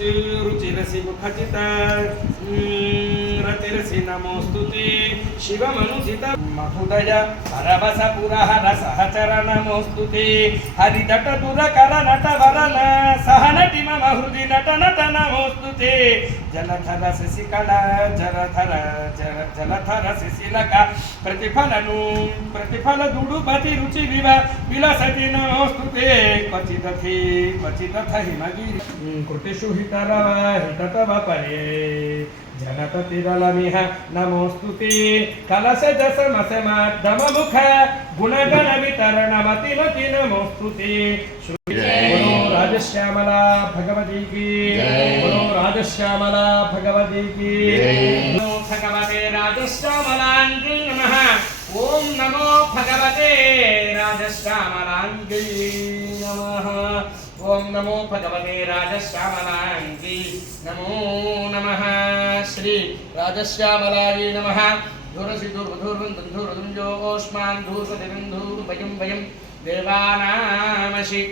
रुचिरसि मुखचित रतिरसि नमोस्तुते शिवमनुजित महोदय परवस पुरहर सहचर नमोस्तुते हरिदट दुरकर नट वरन सह नटि मम हृदि नट नट नमोस्तुते जलधर शशिकला जलधर जलधर शिशिलक प्रतिफल दुडुपति रुचि विलसति नमोस्तुते क्वचिदथ हिमगिरि कृतिषु हिततव परे जनपतिरलमिह नमोस्तुते कलशजसमसमार्दममुख गुणगण वितरणमतिमति नमोस्तुते बोलो राजश्यामला भगवती की बोलो राजश्यामला भगवती की भगवते राजश्यामलांगी नमः ओम नमो भगवते राजश्यामलांगी नमः ओम नमो भगवते राजश्यामलांगी नमो नमः श्री राजश्यामलायै नमः धुरसि धुर्वधुर्वन्दुर्वन्दुर्जोष्मान् धूर्वदिवन्दुर्भयं भयं देवानामसि